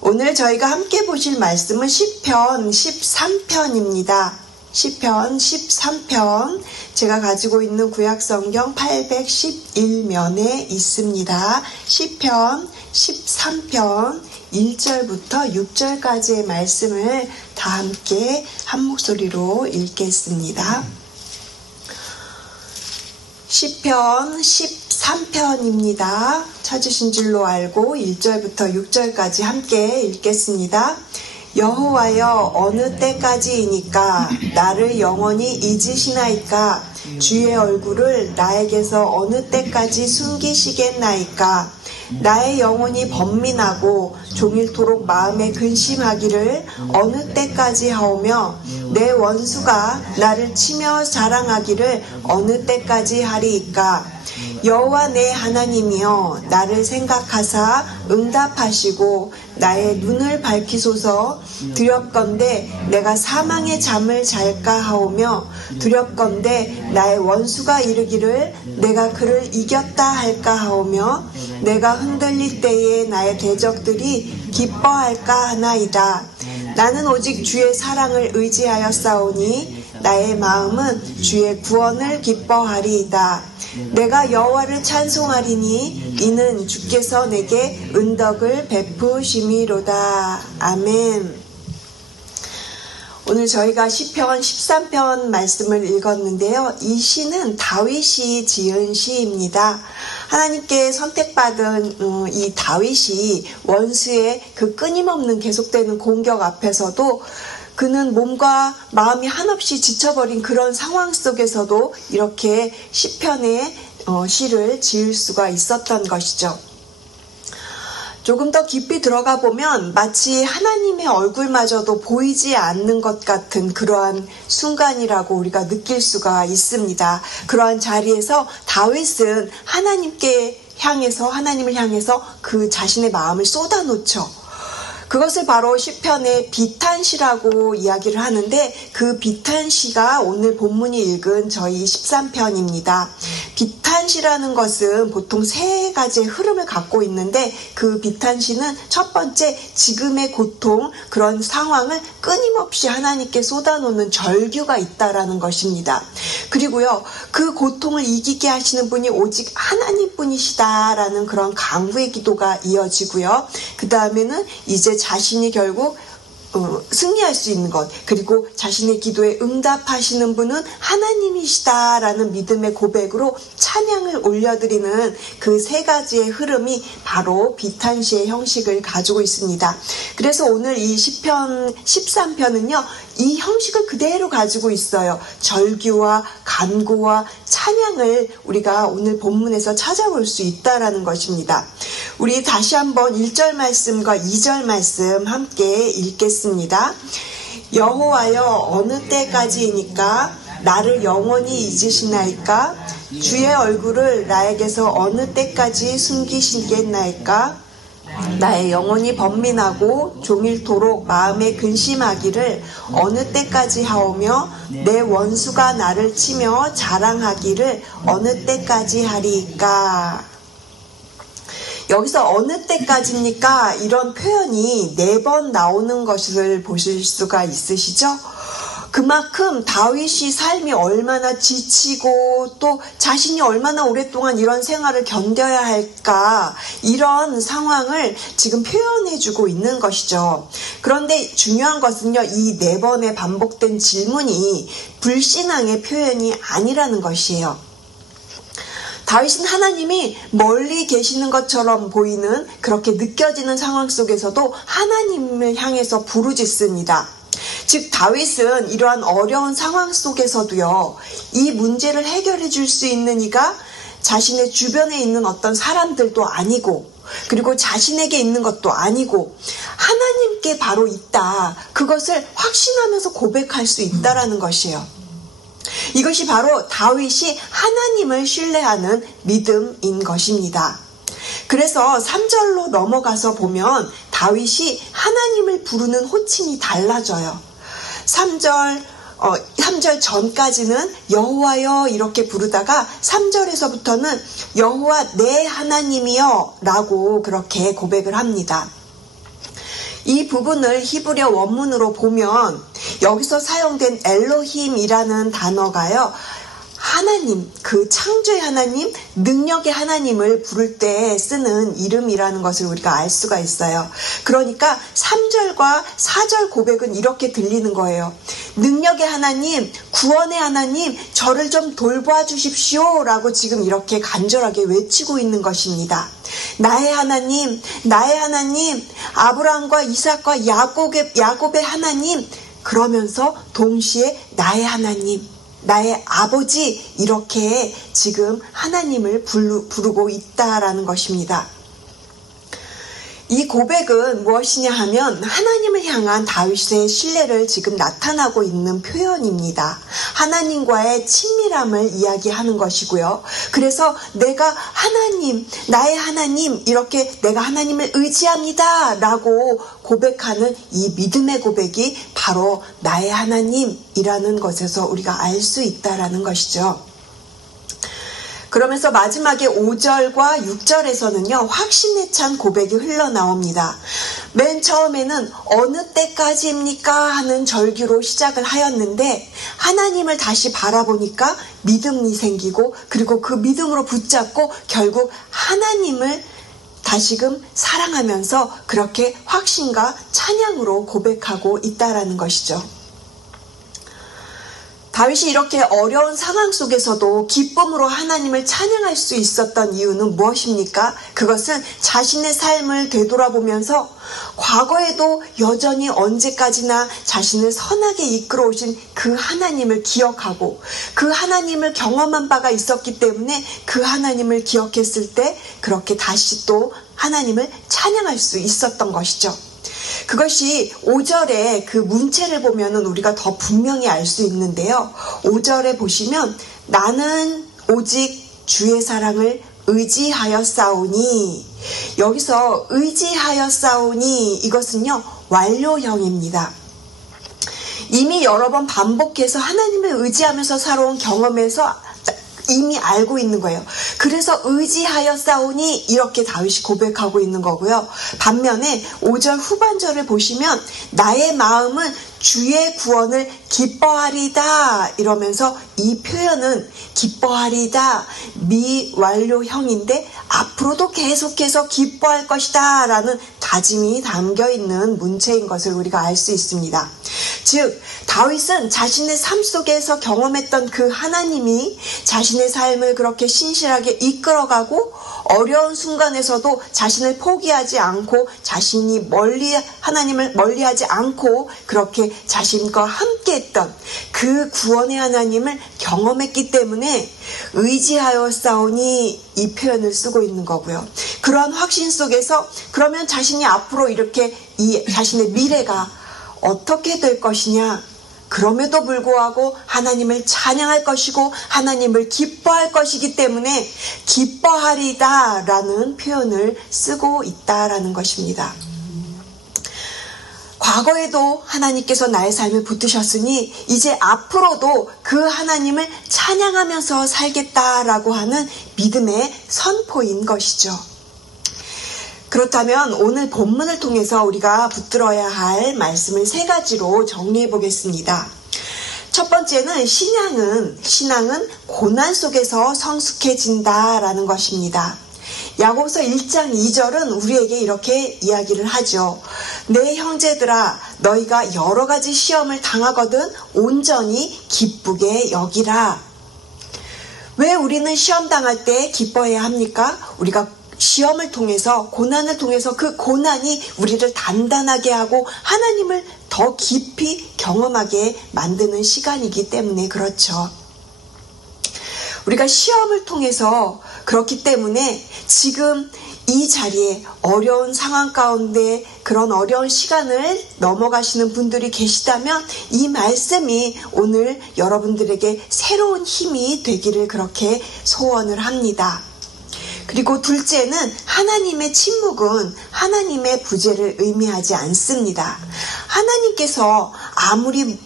오늘 저희가 함께 보실 말씀은 시편 13편입니다. 시편 13편, 제가 가지고 있는 구약성경 811면에 있습니다. 시편 13편 1절부터 6절까지의 말씀을 다 함께 한 목소리로 읽겠습니다. 시편 13편입니다. 찾으신 줄로 알고 1절부터 6절까지 함께 읽겠습니다. 여호와여, 어느 때까지이니까 나를 영원히 잊으시나이까? 주의 얼굴을 나에게서 어느 때까지 숨기시겠나이까? 나의 영혼이 번민하고 종일토록 마음에 근심하기를 어느 때까지 하오며 내 원수가 나를 치며 자랑하기를 어느 때까지 하리이까? 여호와 내 하나님이여, 나를 생각하사 응답하시고 나의 눈을 밝히소서. 두렵건대 내가 사망의 잠을 잘까 하오며 두렵건대 나의 원수가 이르기를 내가 그를 이겼다 할까 하오며 내가 흔들릴 때에 나의 대적들이 기뻐할까 하나이다. 나는 오직 주의 사랑을 의지하여 싸우니 나의 마음은 주의 구원을 기뻐하리이다. 내가 여호와를 찬송하리니 이는 주께서 내게 은덕을 베푸심이로다. 아멘. 오늘 저희가 시편 13편 말씀을 읽었는데요. 이 시는 다윗이 지은 시입니다. 하나님께 선택받은 이 다윗이 원수의 그 끊임없는 계속되는 공격 앞에서도 그는 몸과 마음이 한없이 지쳐버린 그런 상황 속에서도 이렇게 시편의 시를 지을 수가 있었던 것이죠. 조금 더 깊이 들어가 보면 마치 하나님의 얼굴마저도 보이지 않는 것 같은 그러한 순간이라고 우리가 느낄 수가 있습니다. 그러한 자리에서 다윗은 하나님을 향해서 그 자신의 마음을 쏟아놓죠. 그것을 바로 시편의 비탄시라고 이야기를 하는데, 그 비탄시가 오늘 본문이 읽은 저희 13편입니다. 비탄시라는 것은 보통 세 가지의 흐름을 갖고 있는데, 그 비탄시는 첫 번째, 지금의 고통, 그런 상황을 끊임없이 하나님께 쏟아놓는 절규가 있다라는 것입니다. 그리고요, 그 고통을 이기게 하시는 분이 오직 하나님뿐이시다라는 그런 간구의 기도가 이어지고요. 그 다음에는 이제 자신이 결국 승리할 수 있는 것, 그리고 자신의 기도에 응답하시는 분은 하나님이시다라는 믿음의 고백으로 찬양을 올려드리는 그 세 가지의 흐름이 바로 비탄시의 형식을 가지고 있습니다. 그래서 오늘 이 시편 13편은요, 이 형식을 그대로 가지고 있어요. 절규와 간구와 찬양을 우리가 오늘 본문에서 찾아볼 수 있다라는 것입니다. 우리 다시 한번 1절 말씀과 2절 말씀 함께 읽겠습니다. 여호와여, 어느 때까지이니까 나를 영원히 잊으시나이까? 주의 얼굴을 나에게서 어느 때까지 숨기시겠나이까? 나의 영혼이 번민하고 종일토록 마음에 근심하기를 어느 때까지 하오며 내 원수가 나를 치며 자랑하기를 어느 때까지 하리이까? 여기서 어느 때까지입니까? 이런 표현이 4번 나오는 것을 보실 수가 있으시죠? 그만큼 다윗이 삶이 얼마나 지치고 또 자신이 얼마나 오랫동안 이런 생활을 견뎌야 할까, 이런 상황을 지금 표현해주고 있는 것이죠. 그런데 중요한 것은요, 이 4번의 반복된 질문이 불신앙의 표현이 아니라는 것이에요. 다윗은 하나님이 멀리 계시는 것처럼 보이는, 그렇게 느껴지는 상황 속에서도 하나님을 향해서 부르짖습니다. 즉 다윗은 이러한 어려운 상황 속에서도요, 이 문제를 해결해 줄 수 있는 이가 자신의 주변에 있는 어떤 사람들도 아니고, 그리고 자신에게 있는 것도 아니고 하나님께 바로 있다, 그것을 확신하면서 고백할 수 있다라는 것이에요. 이것이 바로 다윗이 하나님을 신뢰하는 믿음인 것입니다. 그래서 3절로 넘어가서 보면 다윗이 하나님을 부르는 호칭이 달라져요. 3절 전까지는 여호와여 이렇게 부르다가 3절에서부터는 여호와 내 하나님이여 라고 그렇게 고백을 합니다. 이 부분을 히브리어 원문으로 보면 여기서 사용된 엘로힘이라는 단어가요, 하나님, 그 창조의 하나님, 능력의 하나님을 부를 때 쓰는 이름이라는 것을 우리가 알 수가 있어요. 그러니까 3절과 4절 고백은 이렇게 들리는 거예요. 능력의 하나님, 구원의 하나님, 저를 좀 돌봐 주십시오 라고 지금 이렇게 간절하게 외치고 있는 것입니다. 나의 하나님, 나의 하나님, 아브라함과 이삭과 야곱의 하나님, 그러면서 동시에 나의 하나님, 나의 아버지, 이렇게 지금 하나님을 부르고 있다라는 것입니다. 이 고백은 무엇이냐 하면 하나님을 향한 다윗의 신뢰를 지금 나타나고 있는 표현입니다. 하나님과의 친밀함을 이야기하는 것이고요. 그래서 내가 하나님, 나의 하나님, 이렇게 내가 하나님을 의지합니다 라고 고백하는 이 믿음의 고백이 바로 나의 하나님이라는 것에서 우리가 알 수 있다라는 것이죠. 그러면서 마지막에 5절과 6절에서는요, 확신에 찬 고백이 흘러나옵니다. 맨 처음에는 어느 때까지입니까? 하는 절규로 시작을 하였는데 하나님을 다시 바라보니까 믿음이 생기고, 그리고 그 믿음으로 붙잡고 결국 하나님을 다시금 사랑하면서 그렇게 확신과 찬양으로 고백하고 있다라는 것이죠. 다윗이 이렇게 어려운 상황 속에서도 기쁨으로 하나님을 찬양할 수 있었던 이유는 무엇입니까? 그것은 자신의 삶을 되돌아보면서 과거에도 여전히 언제까지나 자신을 선하게 이끌어 오신 그 하나님을 기억하고 그 하나님을 경험한 바가 있었기 때문에 그 하나님을 기억했을 때 그렇게 다시 또 하나님을 찬양할 수 있었던 것이죠. 그것이 5절의 그 문체를 보면은 우리가 더 분명히 알 수 있는데요. 5절에 보시면 나는 오직 주의 사랑을 의지하여 싸우니, 여기서 의지하여 싸우니 이것은요 완료형입니다. 이미 여러 번 반복해서 하나님을 의지하면서 살아온 경험에서 이미 알고 있는 거예요. 그래서 의지하여 싸우니 이렇게 다윗이 고백하고 있는 거고요. 반면에 5절 후반절을 보시면 나의 마음은 주의 구원을 기뻐하리다 이러면서 이 표현은 기뻐하리다 미완료형인데 앞으로도 계속해서 기뻐할 것이다 라는 다짐이 담겨있는 문체인 것을 우리가 알 수 있습니다. 즉 다윗은 자신의 삶 속에서 경험했던 그 하나님이 자신의 삶을 그렇게 신실하게 이끌어가고 어려운 순간에서도 자신을 포기하지 않고 자신이 하나님을 멀리하지 않고 그렇게 자신과 함께했던 그 구원의 하나님을 경험했기 때문에 의지하여 싸우니 이 표현을 쓰고 있는 거고요. 그러한 확신 속에서 그러면 자신이 앞으로 이렇게 이 자신의 미래가 어떻게 될 것이냐, 그럼에도 불구하고 하나님을 찬양할 것이고 하나님을 기뻐할 것이기 때문에 기뻐하리다 라는 표현을 쓰고 있다라는 것입니다. 과거에도 하나님께서 나의 삶을 붙드셨으니 이제 앞으로도 그 하나님을 찬양하면서 살겠다라고 하는 믿음의 선포인 것이죠. 그렇다면 오늘 본문을 통해서 우리가 붙들어야 할 말씀을 3가지로 정리해 보겠습니다. 첫 번째는 신앙은 고난 속에서 성숙해진다라는 것입니다. 야고보서 1장 2절은 우리에게 이렇게 이야기를 하죠. 내 형제들아 너희가 여러 가지 시험을 당하거든 온전히 기쁘게 여기라. 왜 우리는 시험 당할 때 기뻐해야 합니까? 우리가 시험을 통해서 고난을 통해서 그 고난이 우리를 단단하게 하고 하나님을 더 깊이 경험하게 만드는 시간이기 때문에 그렇죠. 우리가 시험을 통해서 그렇기 때문에 지금 이 자리에 어려운 상황 가운데 그런 어려운 시간을 넘어가시는 분들이 계시다면 이 말씀이 오늘 여러분들에게 새로운 힘이 되기를 그렇게 소원을 합니다. 그리고 둘째는 하나님의 침묵은 하나님의 부재를 의미하지 않습니다. 하나님께서 아무리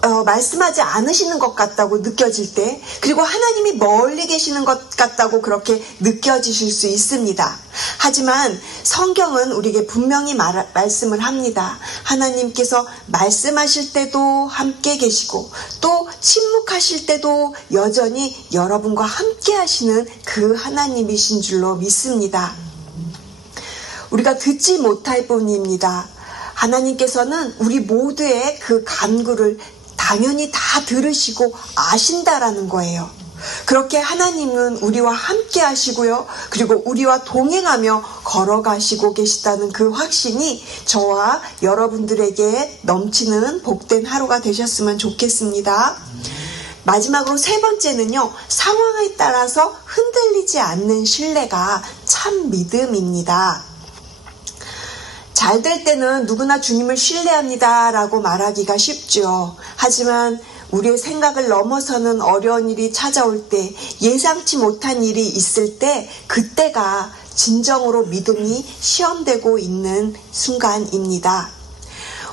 말씀하지 않으시는 것 같다고 느껴질 때, 그리고 하나님이 멀리 계시는 것 같다고 그렇게 느껴지실 수 있습니다. 하지만 성경은 우리에게 분명히 말씀을 합니다. 하나님께서 말씀하실 때도 함께 계시고 또 침묵하실 때도 여전히 여러분과 함께 하시는 그 하나님이신 줄로 믿습니다. 우리가 듣지 못할 뿐입니다. 하나님께서는 우리 모두의 그 간구를 당연히 다 들으시고 아신다라는 거예요. 그렇게 하나님은 우리와 함께 하시고요. 그리고 우리와 동행하며 걸어가시고 계시다는 그 확신이 저와 여러분들에게 넘치는 복된 하루가 되셨으면 좋겠습니다. 마지막으로 세 번째는요. 상황에 따라서 흔들리지 않는 신뢰가 참 믿음입니다. 잘 될 때는 누구나 주님을 신뢰합니다 라고 말하기가 쉽죠. 하지만 우리의 생각을 넘어서는 어려운 일이 찾아올 때, 예상치 못한 일이 있을 때, 그때가 진정으로 믿음이 시험되고 있는 순간입니다.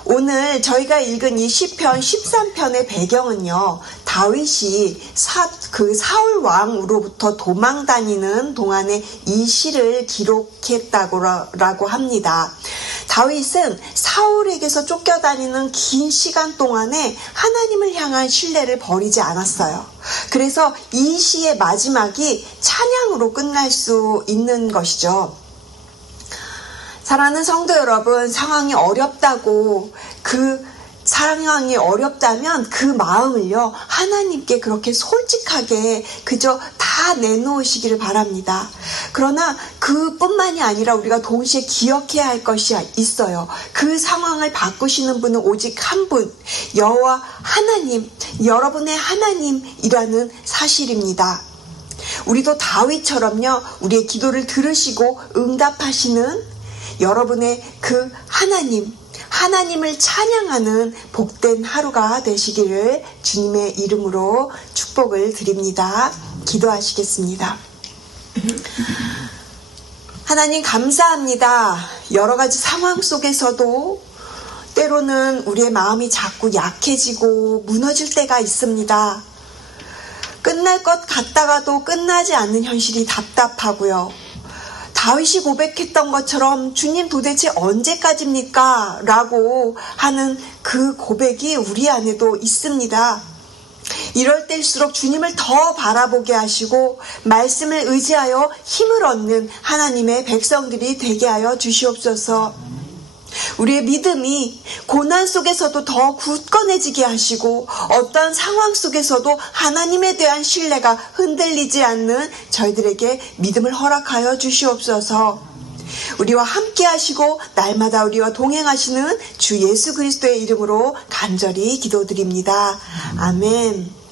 오늘 저희가 읽은 이 시편 13편의 배경은요, 다윗이 사울 왕으로부터 도망 다니는 동안에 이 시를 기록했다고 합니다. 다윗은 사울에게서 쫓겨다니는 긴 시간 동안에 하나님을 향한 신뢰를 버리지 않았어요. 그래서 이 시의 마지막이 찬양으로 끝날 수 있는 것이죠. 사랑하는 성도 여러분, 상황이 어렵다면 그 마음을요, 하나님께 그렇게 솔직하게 그저 다 내놓으시기를 바랍니다. 그러나 그뿐만이 아니라 우리가 동시에 기억해야 할 것이 있어요. 그 상황을 바꾸시는 분은 오직 한 분, 여호와 하나님, 여러분의 하나님이라는 사실입니다. 우리도 다윗처럼요, 우리의 기도를 들으시고 응답하시는 여러분의 그 하나님을 찬양하는 복된 하루가 되시기를 주님의 이름으로 축복을 드립니다. 기도하시겠습니다. 하나님 감사합니다. 여러 가지 상황 속에서도 때로는 우리의 마음이 자꾸 약해지고 무너질 때가 있습니다. 끝날 것 같다가도 끝나지 않는 현실이 답답하고요. 다윗이 고백했던 것처럼 주님 도대체 언제까지입니까? 라고 하는 그 고백이 우리 안에도 있습니다. 이럴 때일수록 주님을 더 바라보게 하시고 말씀을 의지하여 힘을 얻는 하나님의 백성들이 되게 하여 주시옵소서. 우리의 믿음이 고난 속에서도 더 굳건해지게 하시고 어떠한 상황 속에서도 하나님에 대한 신뢰가 흔들리지 않는 저희들에게 믿음을 허락하여 주시옵소서. 우리와 함께 하시고 날마다 우리와 동행하시는 주 예수 그리스도의 이름으로 간절히 기도드립니다. 아멘.